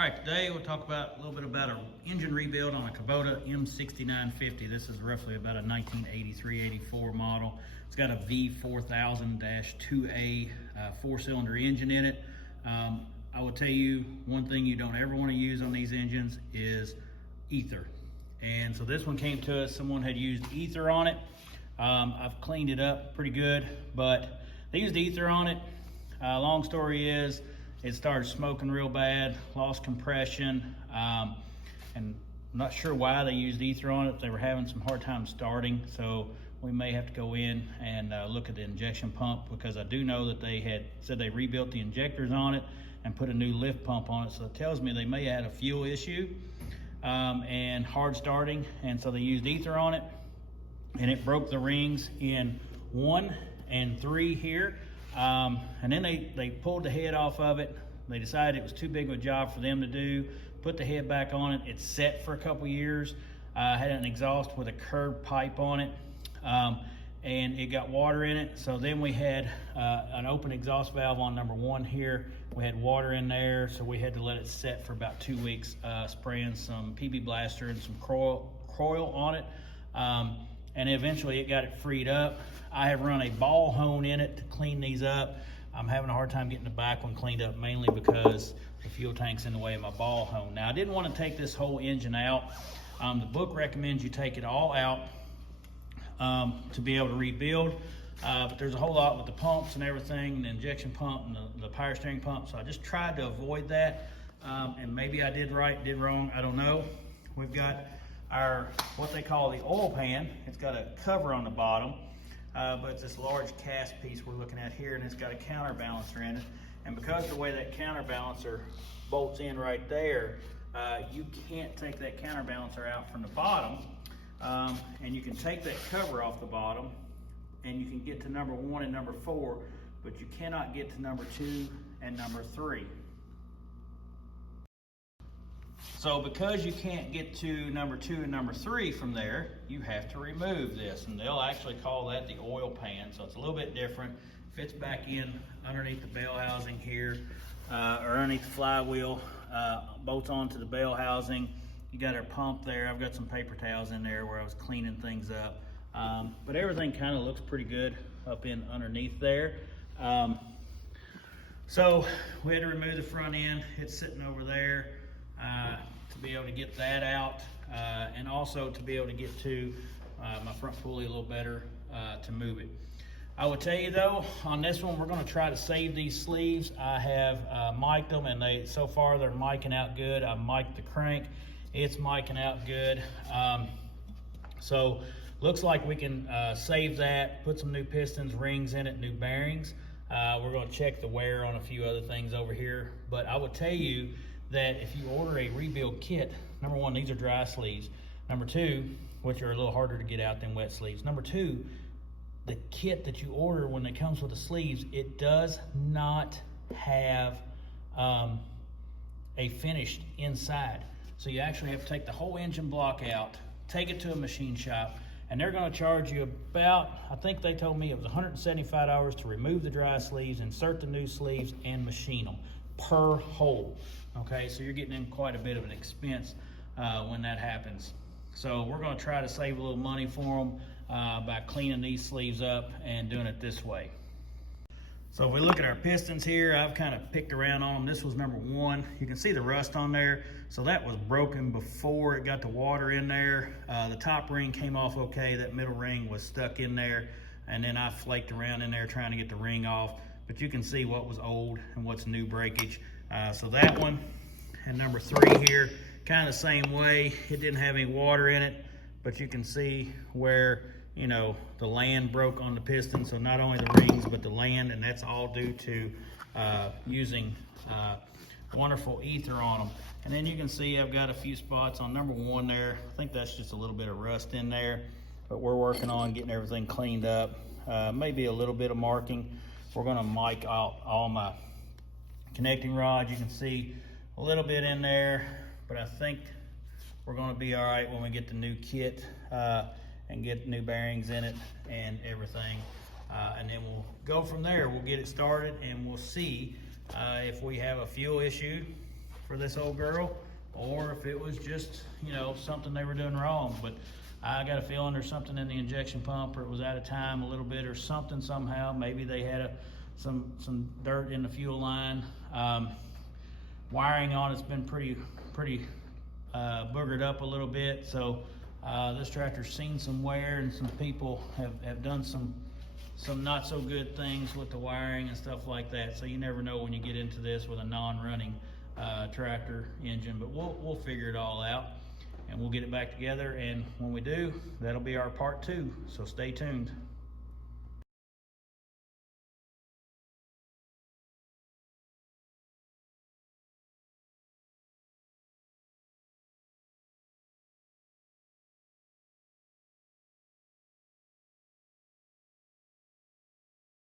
All right, today we'll talk about a little bit about an engine rebuild on a Kubota M6950. This is roughly about a 1983-84 model. It's got a V4000-2A four-cylinder engine in it. I will tell you one thing you don't ever want to use on these engines is ether. And so this one came to us, someone had used ether on it. I've cleaned it up pretty good, but they used ether on it. Long story is, it started smoking real bad, lost compression, and I'm not sure why they used ether on it. They were having some hard time starting, so we may have to go in and look at the injection pump, because I do know that they had said they rebuilt the injectors on it and put a new lift pump on it, so it tells me they may have had a fuel issue and hard starting, and so they used ether on it, and it broke the rings in 1 and 3 here. And then they pulled the head off of it. They decided it was too big of a job for them to do, put the head back on it. It's set for a couple years. Had an exhaust with a curved pipe on it, and it got water in it. So then we had an open exhaust valve on number 1 here. We had water in there, so we had to let it set for about 2 weeks, spraying some PB Blaster and some Coil on it. And eventually it got it freed up. I have run a ball hone in it to clean these up. I'm having a hard time getting the back one cleaned up, mainly because the fuel tank's in the way of my ball hone. Now, I didn't want to take this whole engine out. The book recommends you take it all out to be able to rebuild, but there's a whole lot with the pumps and everything, the injection pump and the power steering pump, so I just tried to avoid that, and maybe I did right, did wrong, I don't know. We've got our, what they call the oil pan. It's got a cover on the bottom, but it's this large cast piece we're looking at here, and it's got a counterbalancer in it. And because of the way that counterbalancer bolts in right there, you can't take that counterbalancer out from the bottom, and you can take that cover off the bottom, and you can get to number 1 and number 4, but you cannot get to number 2 and number 3. So because you can't get to number 2 and number 3 from there, you have to remove this, and they'll actually call that the oil pan. So it's a little bit different. Fits back in underneath the bell housing here, or underneath the flywheel, bolts onto the bell housing. You got our pump there. I've got some paper towels in there where I was cleaning things up. But everything kind of looks pretty good up in underneath there. So we had to remove the front end. It's sitting over there. To be able to get that out, and also to be able to get to my front pulley a little better to move it. I will tell you though, on this one, we're going to try to save these sleeves. I have mic'd them, and so far they're micing out good. I mic'd the crank, it's micing out good. So looks like we can save that, put some new pistons, rings in it, new bearings. We're going to check the wear on a few other things over here, but I will tell you that if you order a rebuild kit, number 1, these are dry sleeves. Number 2, which are a little harder to get out than wet sleeves. Number 2, the kit that you order when it comes with the sleeves, it does not have a finished inside. So you actually have to take the whole engine block out, take it to a machine shop, and they're gonna charge you about, I think they told me it was $175 to remove the dry sleeves, insert the new sleeves, and machine them per hole. Okay, so you're getting in quite a bit of an expense when that happens. So we're going to try to save a little money for them by cleaning these sleeves up and doing it this way. So if we look at our pistons here, I've kind of picked around on them. This was number 1. You can see the rust on there. So that was broken before it got the water in there. The top ring came off okay. That middle ring was stuck in there. And then I flaked around in there trying to get the ring off. But you can see what was old and what's new breakage. So that one, and number 3 here, kind of the same way. It didn't have any water in it, but you can see where, you know, the land broke on the piston. So not only the rings, but the land, and that's all due to using wonderful ether on them. And then you can see I've got a few spots on number 1 there. I think that's just a little bit of rust in there, but we're working on getting everything cleaned up. Maybe a little bit of marking. We're gonna mic out all my connecting rods. You can see a little bit in there, but I think we're going to be all right when we get the new kit and get new bearings in it and everything, and then we'll go from there. We'll get it started, and we'll see if we have a fuel issue for this old girl, or if it was just, you know, something they were doing wrong. But I got a feeling there's something in the injection pump, or it was out of time a little bit, or something somehow. Maybe they had some dirt in the fuel line. Wiring on it's been pretty boogered up a little bit. So this tractor's seen some wear, and some people have done some not so good things with the wiring and stuff like that. So you never know when you get into this with a non-running tractor engine, but we'll figure it all out, and we'll get it back together. And when we do, that'll be our part 2. So stay tuned.